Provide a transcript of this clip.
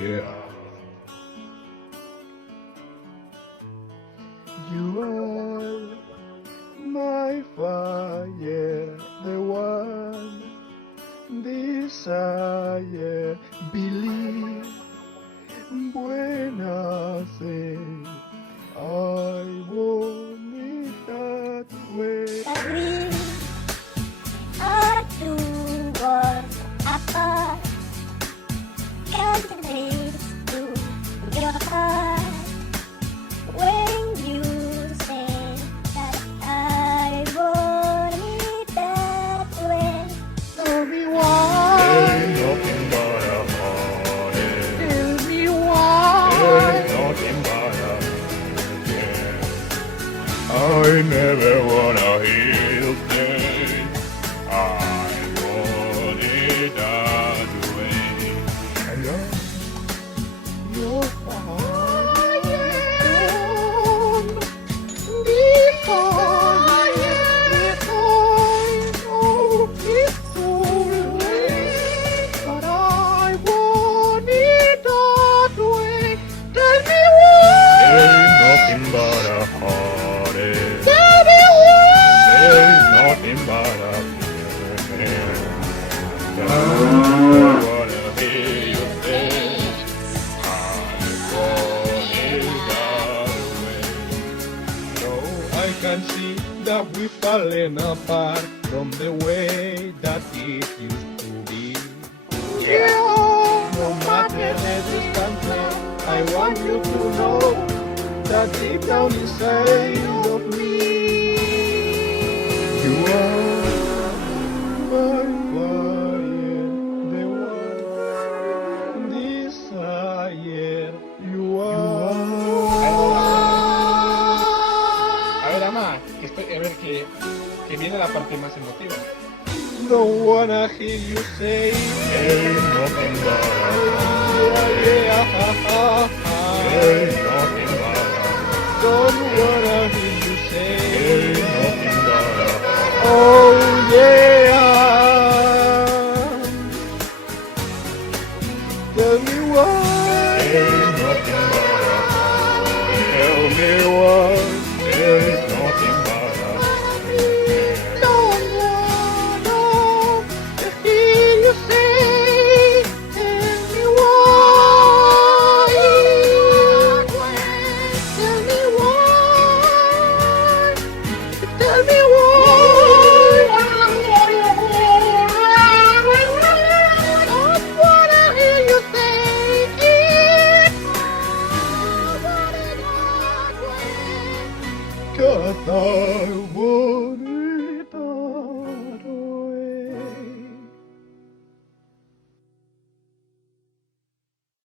Yeah. You are my fire, the one desire. Believe when I say I want it that way. Agree or to work apart. Concentrate to your heart. When you say that I want it that way. Tell me why. Ain't nothing but a heartache. Tell me why. Ain't nothing but a heartache. I never wanna hear you say I want it that way. I love your fire. But I want it that way. Tell me why. Ain't nothing but a heartache. Tell me why. Ain't nothing but a heartache. I wanna hear you say I want it that way. No, I can see that we've fallen apart from the way that it used to be. Yeah. No matter the distance, I want you to know that deep down inside of me, you are my fire, the one desire. You are. A ver, Ama, a ver que viene la parte más emotiva. Don't wanna hear you say ain't nothing but a ain't nothing but a don't wanna hear you say ain't nothing but a oh yeah. Tell me why ain't nothing but a tell me why ain't nothing but a don't wanna hear you say tell me why tell me why tell me why don't wanna hear you say it. 'Cause I want